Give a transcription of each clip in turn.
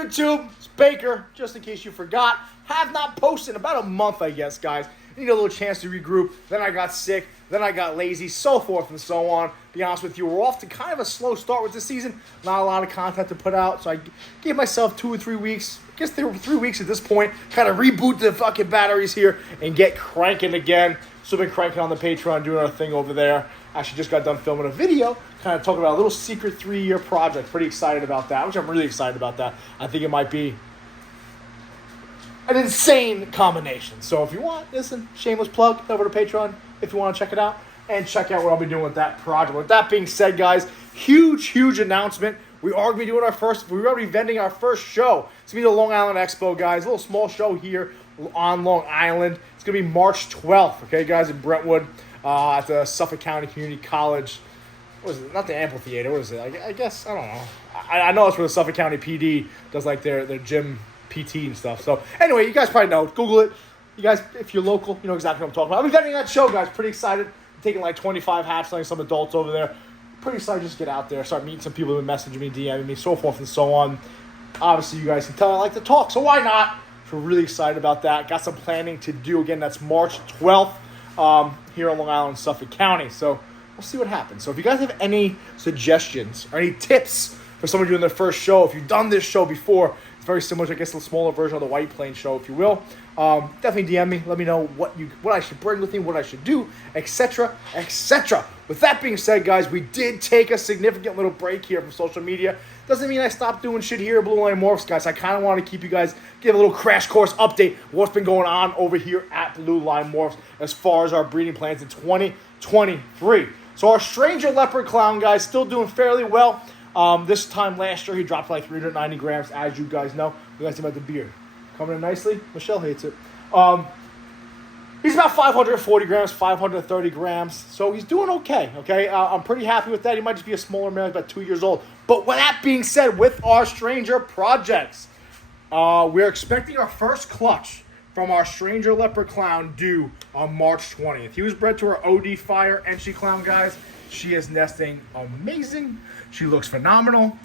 YouTube? It's Baker, just in case you forgot. Have not posted in about a month, I guess, guys. Need a little chance to regroup. Then I got sick. Then I got lazy, so forth and so on. Be honest with you, we're off to kind of a slow start with this season. Not a lot of content to put out, so I gave myself 2 or 3 weeks. I guess they were 3 weeks at this point. Kind of reboot the fucking batteries here and get cranking again. So I've been cranking on the Patreon, doing our thing over there. Actually just got done filming a video, kind of talking about a little secret 3-year project. Pretty excited about that, which I'm really excited about that. I think it might be an insane combination. So if you want, listen, shameless plug, head over to Patreon if you want to check it out and check out what I'll be doing with that project. With that being said, guys, huge announcement. We are going to be doing we're going to be vending our first show. It's going to be the Long Island Expo, guys. A little small show here on Long Island. It's going to be March 12th, okay, guys, in Brentwood at the Suffolk County Community College. What is it? Not the amphitheater. What is it? I guess, I don't know. I know it's where the Suffolk County PD does like their gym PT and stuff. So anyway, you guys probably know. Google it. You guys, if you're local, you know exactly what I'm talking about. I'll be vending that show, guys. Pretty excited. I'm taking like 25 hats, letting some adults over there. Pretty excited to just get out there, start meeting some people who have been messaging me, DMing me, so forth and so on. Obviously, you guys can tell I like to talk, so why not? So we're really excited about that. Got some planning to do. Again, that's March 12th here on Long Island, Suffolk County. So we'll see what happens. So if you guys have any suggestions or any tips for someone doing their first show, if you've done this show before, it's very similar to, I guess, the smaller version of the White Plains show, if you will. Definitely DM me. Let me know what I should bring with me, what I should do, etc., etc. With that being said, guys, we did take a significant little break here from social media. Doesn't mean I stopped doing shit here at Blue Line Morphs, guys. I kind of want to keep you guys, give a little crash course update what's been going on over here at Blue Line Morphs as far as our breeding plans in 2023. So our Stranger Leopard Clown, guys, still doing fairly well. This time last year, he dropped like 390 grams, as you guys know. You guys see about the beard. Coming in nicely. Michelle hates it. He's about 540 grams, 530 grams. So he's doing okay. I'm pretty happy with that. He might just be a smaller male. He's about 2 years old. But with that being said, with our Stranger projects, we're expecting our first clutch from our Stranger Leopard Clown due on March 20th. He was bred to our OD Fire Enchi Clown, guys. She is nesting amazing. She looks phenomenal.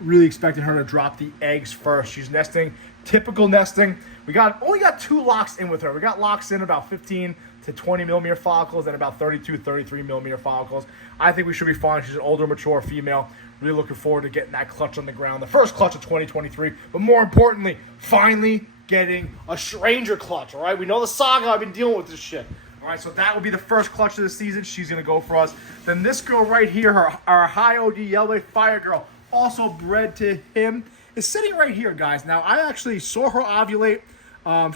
Really expecting her to drop the eggs first. She's nesting, typical nesting. We only got 2 locks in with her. We got locks in about 15 to 20 millimeter follicles and about 32, 33 millimeter follicles. I think we should be fine. She's an older, mature female. Really looking forward to getting that clutch on the ground. The first clutch of 2023. But more importantly, finally getting a Stranger clutch, all right? We know the saga. I've been dealing with this shit. All right, so that will be the first clutch of the season. She's going to go for us. Then this girl right here, our high OD Yellow Fire Girl, also bred to him, is sitting right here, guys. Now, I actually saw her ovulate.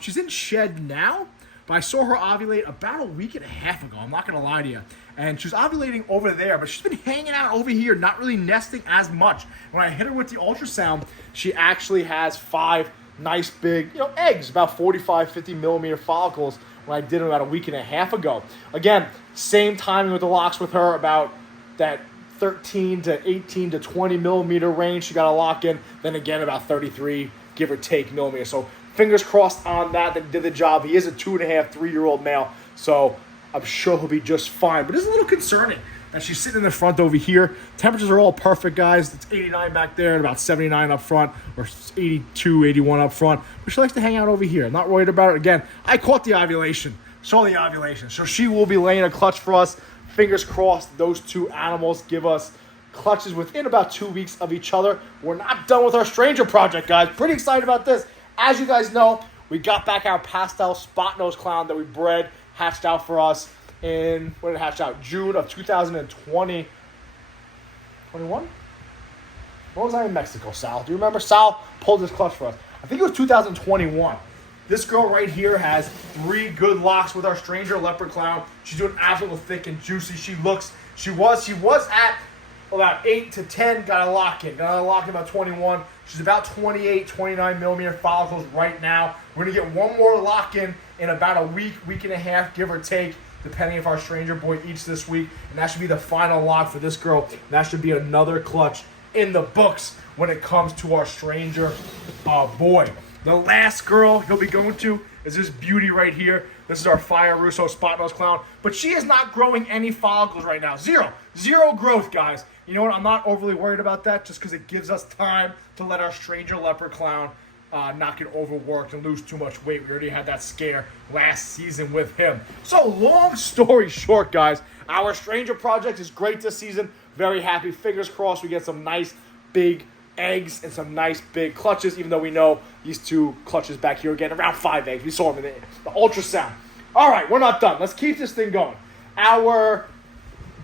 She's in shed now, but I saw her ovulate about a week and a half ago. I'm not going to lie to you. And she was ovulating over there, but she's been hanging out over here, not really nesting as much. When I hit her with the ultrasound, she actually has 5 nice big, eggs, about 45, 50 millimeter follicles when I did them about a week and a half ago. Again, same timing with the locks with her, about that 13 to 18 to 20 millimeter range. She got a lock in, then again about 33, give or take, millimeter. So fingers crossed on that did the job. He is a 2.5, 3-year-old male, so I'm sure he'll be just fine. But it's a little concerning that she's sitting in the front over here. Temperatures are all perfect, guys. It's 89 back there and about 79 up front, or 82, 81 up front. But she likes to hang out over here. I'm not worried about it. Again, I caught the ovulation. Saw the ovulation. So she will be laying a clutch for us. Fingers crossed those 2 animals give us clutches within about 2 weeks of each other. We're not done with our Stranger project, guys. Pretty excited about this. As you guys know, we got back our Pastel spot nose clown that we bred, hatched out for us in, when it hatched out? June of 2020. 21? When was I in Mexico, Sal? Do you remember? Sal pulled this clutch for us. I think it was 2021. This girl right here has 3 good locks with our Stranger Leopard Clown. She's doing absolutely thick and juicy. She was at about 8 to 10, got a lock in. Got a lock in about 21. She's about 28, 29 millimeter follicles right now. We're going to get one more lock in about a week and a half, give or take, depending if our Stranger boy eats this week. And that should be the final lock for this girl. And that should be another clutch in the books when it comes to our Stranger boy. The last girl he'll be going to is this beauty right here. This is our Fire Russo Spot Nose Clown. But she is not growing any follicles right now. Zero growth, guys. You know what? I'm not overly worried about that just because it gives us time to let our stranger leopard clown not get overworked and lose too much weight. We already had that scare last season with him. So long story short, guys, our stranger project is great this season. Very happy. Fingers crossed we get some nice big eggs and some nice big clutches, even though we know these two clutches back here are getting around 5 eggs. We saw them in the ultrasound. All right, we're not done. Let's keep this thing going. Our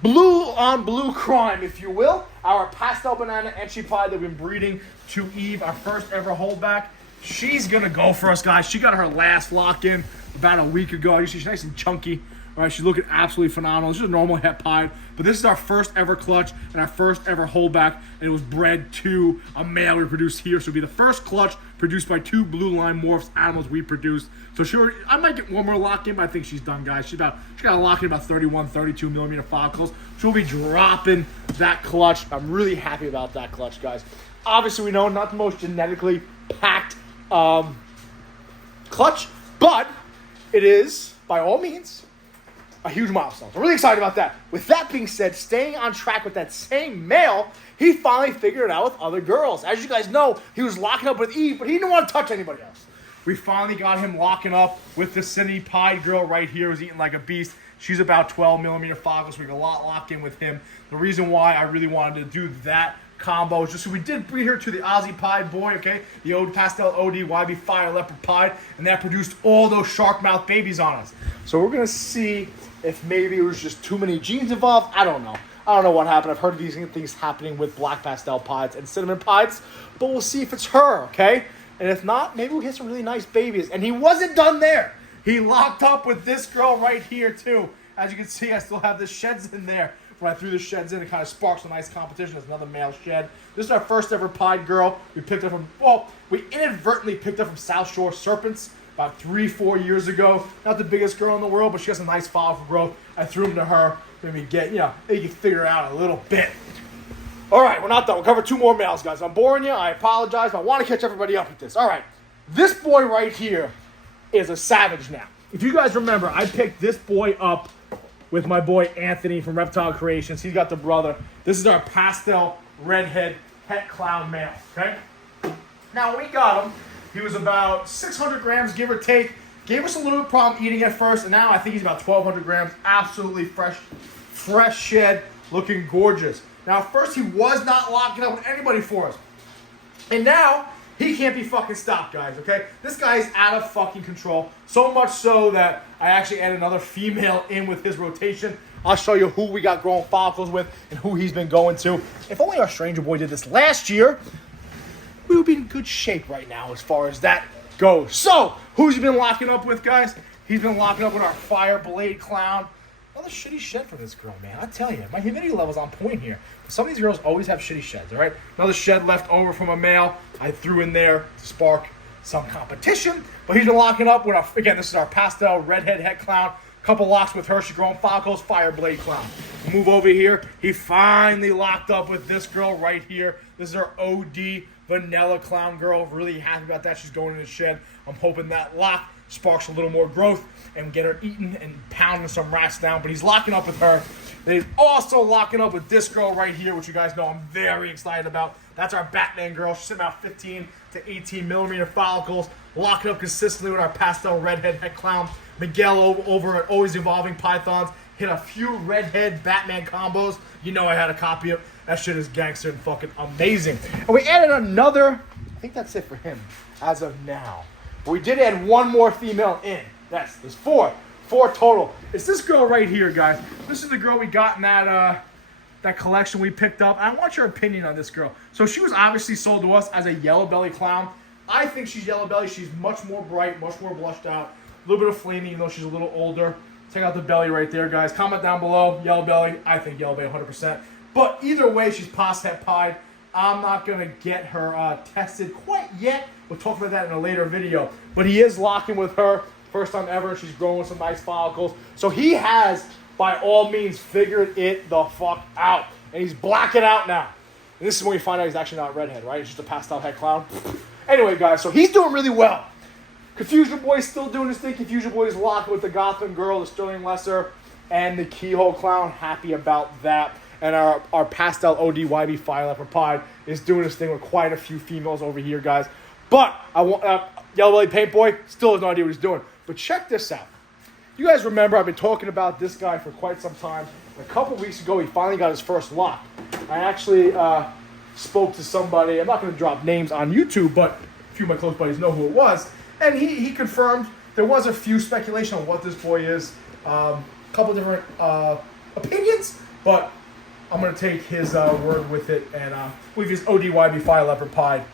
blue on blue crime, if you will. Our pastel banana entry pie that we've been breeding to Eve, our first ever holdback. She's going to go for us, guys. She got her last lock-in about a week ago. She's nice and chunky. Right, she's looking absolutely phenomenal. This is a normal het pied, but this is our first ever clutch and our first ever holdback, and it was bred to a male we produced here. So it'll be the first clutch produced by 2 blue line morphs animals we produced. So sure, I might get one more lock in, but I think she's done, guys. She got a lock in about 31, 32 millimeter follicles. She'll be dropping that clutch. I'm really happy about that clutch, guys. Obviously, we know not the most genetically packed clutch, but it is by all means a huge milestone. I'm really excited about that. With that being said, staying on track with that same male, he finally figured it out with other girls. As you guys know, he was locking up with Eve, but he didn't want to touch anybody else. We finally got him locking up with the Cindy Pied girl right here who's eating like a beast. She's about 12 millimeter follicles, so we got a lot locked in with him. The reason why I really wanted to do that combo is just so we did breed her to the Aussie Pied boy, okay? The old Pastel OD YB Fire Leopard Pied, and that produced all those shark mouth babies on us. So we're going to see if maybe it was just too many genes involved. I don't know. I don't know what happened. I've heard of these things happening with black pastel pieds and cinnamon pieds, but we'll see if it's her, okay? And if not, maybe we'll get some really nice babies. And he wasn't done there. He locked up with this girl right here, too. As you can see, I still have the sheds in there. When I threw the sheds in, it kind of sparks a nice competition. There's another male shed. This is our first ever pied girl. We picked up from, well, we inadvertently picked up from South Shore Serpents about 3-4 years ago. Not the biggest girl in the world, but she has a nice follicle growth. I threw them to her. Maybe get, maybe you can figure it out a little bit. All right, we're not done. We'll cover 2 more males, guys. I'm boring you. I apologize, but I want to catch everybody up with this. All right, this boy right here is a savage now. If you guys remember, I picked this boy up with my boy Anthony from Reptile Creations. He's got the brother. This is our pastel redhead het clown male, okay? Now, when we got him, he was about 600 grams, give or take. Gave us a little problem eating at first, and now I think he's about 1,200 grams. Absolutely fresh shed, looking gorgeous. Now, at first, he was not locking up with anybody for us. And now, he can't be fucking stopped, guys, okay? This guy is out of fucking control. So much so that I actually added another female in with his rotation. I'll show you who we got growing follicles with and who he's been going to. If only our stranger boy did this last year, we would be in good shape right now as far as that goes. So, who's he been locking up with, guys? He's been locking up with our Fire Blade Clown. Another shitty shed for this girl, man. I tell you, my humidity level's on point here. Some of these girls always have shitty sheds, all right? Another shed left over from a male. I threw in there to spark some competition. But he's been locking up with, again, this is our pastel redhead het clown. Couple locks with her. She's growing follicles, Fire Blade Clown. Move over here. He finally locked up with this girl right here. This is our OD vanilla clown girl. Really happy about that. She's going in the shed. I'm hoping that lock sparks a little more growth and get her eating and pounding some rats down. But he's locking up with her. Then he's also locking up with this girl right here, which you guys know I'm very excited about. That's our Batman girl. She's about 15 to 18 millimeter follicles. Locking up consistently with our pastel redhead het clown. Miguel over at Always Evolving Pythons. Hit a few redhead Batman combos. You know I had a copy of. That shit is gangster and fucking amazing. And we added another, I think that's it for him as of now. But we did add one more female in. Yes, there's 4. 4 total. It's this girl right here, guys. This is the girl we got in that collection we picked up. I want your opinion on this girl. So she was obviously sold to us as a yellow belly clown. I think she's yellow belly. She's much more bright, much more blushed out. A little bit of flaming, even though she's a little older. Check out the belly right there, guys. Comment down below. Yellow belly. I think yellow belly 100%. But either way, she's past het pied. I'm not going to get her tested quite yet. We'll talk about that in a later video. But he is locking with her. First time ever. She's growing some nice follicles. So he has, by all means, figured it the fuck out. And he's blacking out now. And this is when you find out he's actually not a redhead, right? He's just a pastel het clown. Anyway, guys, so he's doing really well. Confusion Boy's still doing his thing. Confusion Boy's locking with the Gotham girl, the Sterling Lesser, and the Keyhole Clown. Happy about that. And our Pastel ODYB Fire Leopard Pied is doing this thing with quite a few females over here, guys. But I want Yellow Belly Paint Boy still has no idea what he's doing. But check this out. You guys remember I've been talking about this guy for quite some time. A couple weeks ago, he finally got his first lock. I actually spoke to somebody. I'm not going to drop names on YouTube, but a few of my close buddies know who it was. And he confirmed there was a few speculation on what this boy is. A couple different opinions, but I'm going to take his word with it. And believe his ODYB Fire Leopard Pied.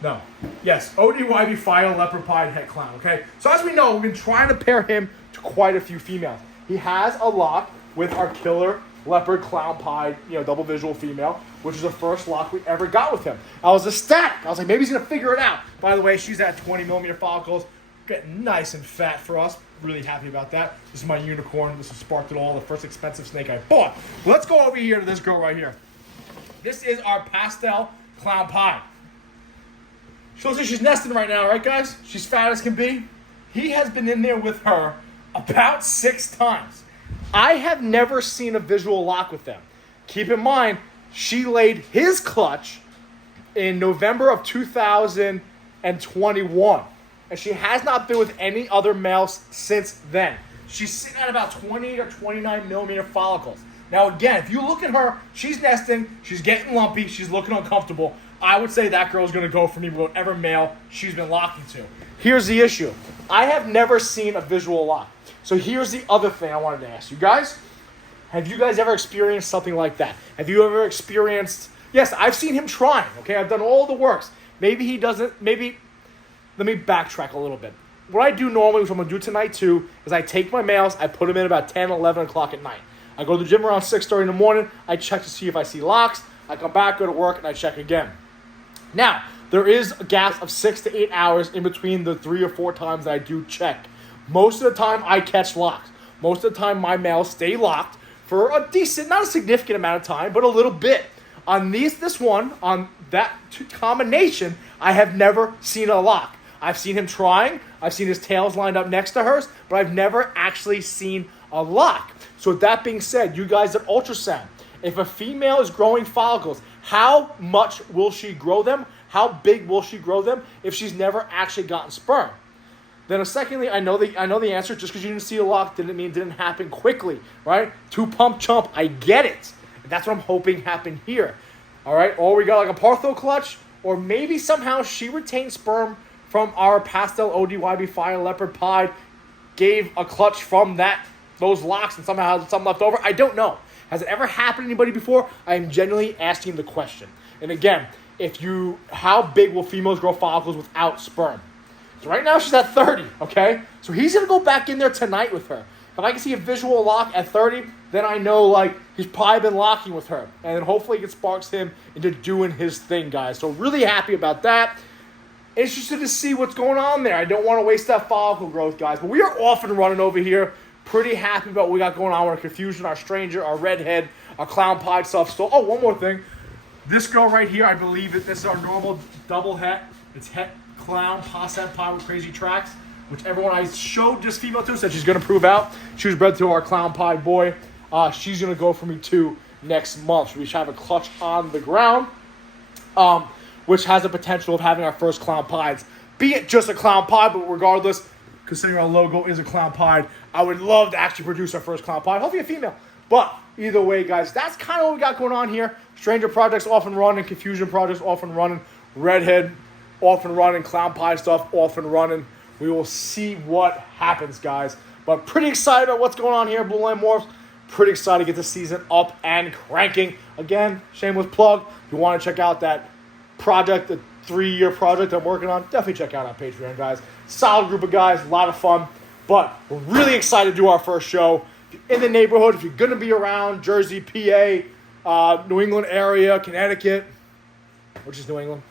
No. Yes, ODYB Fire Leopard Pied Het Clown, okay? So as we know, we've been trying to pair him to quite a few females. He has a lock with our killer leopard clown pied, double visual female, which is the first lock we ever got with him. I was ecstatic. I was like, maybe he's going to figure it out. By the way, she's at 20 millimeter follicles, getting nice and fat for us. Really happy about that. This is my unicorn. This has sparked it all, the first expensive snake I bought. Let's go over here to this girl right here. This is our Pastel Clown Pied. She looks like she's nesting right now, right, guys? She's fat as can be. He has been in there with her about 6 times. I have never seen a visual lock with them. Keep in mind, she laid his clutch in November of 2021. And she has not been with any other males since then. She's sitting at about 20 or 29 millimeter follicles. Now, again, if you look at her, she's nesting, she's getting lumpy, she's looking uncomfortable. I would say that girl's going to go for me with whatever male she's been locking to. Here's the issue. I have never seen a visual lock. So here's the other thing I wanted to ask you guys. Have you guys ever experienced something like that? Have you ever experienced... Yes, I've seen him trying, okay? I've done all the works. Maybe he doesn't... Maybe... Let me backtrack a little bit. What I do normally, which I'm going to do tonight too, is I take my males, I put them in about 10, 11 o'clock at night. I go to the gym around 6:30 in the morning. I check to see if I see locks. I come back, go to work, and I check again. Now, there is a gap of 6 to 8 hours in between the 3 or 4 times that I do check. Most of the time, I catch locks. Most of the time, my males stay locked for a decent, not a significant amount of time, but a little bit. On this one, on that combination, I have never seen a lock. I've seen him trying. I've seen his tails lined up next to hers, but I've never actually seen a lock. So with that being said, you guys at ultrasound, if a female is growing follicles, how much will she grow them? How big will she grow them if she's never actually gotten sperm? Then secondly, I know the answer. Just because you didn't see a lock didn't mean it didn't happen quickly, right? 2 pump chump, I get it. That's what I'm hoping happened here. All right, or we got like a Partho clutch, or maybe somehow she retained sperm from our Pastel ODYB Fire Leopard Pied, gave a clutch from those locks and somehow had something left over. I don't know. Has it ever happened to anybody before? I am genuinely asking the question. And again, how big will females grow follicles without sperm? So right now she's at 30, okay? So he's going to go back in there tonight with her. If I can see a visual lock at 30, then I know he's probably been locking with her. And then hopefully it sparks him into doing his thing, guys. So really happy about that. Interested to see what's going on there. I don't want to waste that follicle growth, guys. But we are off and running over here. Pretty happy about what we got going on with our Confusion, our Stranger, our Redhead, our Clown Pied stuff. So, one more thing. This girl right here, I believe that this is our normal double het. It's het clown, Pastel Pied with crazy tracks, which everyone I showed this female to said she's going to prove out. She was bred to our Clown Pied boy. She's going to go for me too next month. We should have a clutch on the ground, which has the potential of having our first Clown Pieds. Be it just a Clown Pied, but regardless, considering our logo is a Clown Pied, I would love to actually produce our first Clown Pied. Hopefully a female. But either way, guys, that's kind of what we got going on here. Stranger projects off and running. Confusion projects off and running. Redhead off and running. Clown Pied stuff off and running. We will see what happens, guys. But pretty excited about what's going on here, Blue Line Morphs. Pretty excited to get the season up and cranking. Again, shameless plug. If you want to check out that project, the 3-year project I'm working on, definitely check out our Patreon, guys. Solid group of guys, a lot of fun. But we're really excited to do our first show. If you're in the neighborhood, if you're going to be around Jersey, PA, New England area, Connecticut, which is New England.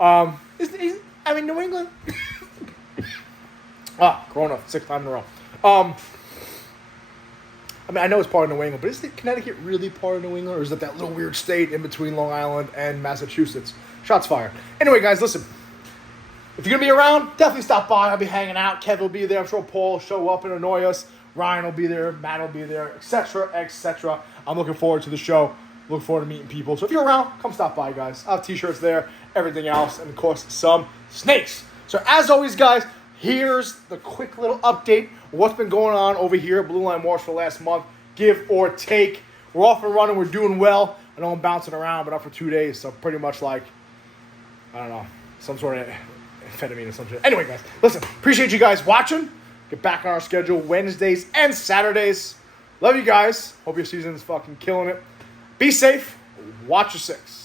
New England. Corona, 6th time in a row. I know it's part of New England, but is Connecticut really part of New England, or is it that little weird state in between Long Island and Massachusetts? Shots fired. Anyway, guys, listen. If you're going to be around, definitely stop by. I'll be hanging out. Kevin will be there. I'm sure Paul will show up and annoy us. Ryan will be there. Matt will be there, etc., etc. I'm looking forward to the show. Looking forward to meeting people. So if you're around, come stop by, guys. I have t-shirts there, everything else, and of course, some snakes. So as always, guys, here's the quick little update. What's been going on over here at Blue Line Morphs for the last month, give or take. We're off and running. We're doing well. I know I'm bouncing around, but up for 2 days, so pretty much like, I don't know, some sort of amphetamine or some shit. Anyway, guys, listen, appreciate you guys watching. Get back on our schedule Wednesdays and Saturdays. Love you guys. Hope your season's fucking killing it. Be safe. Watch your six.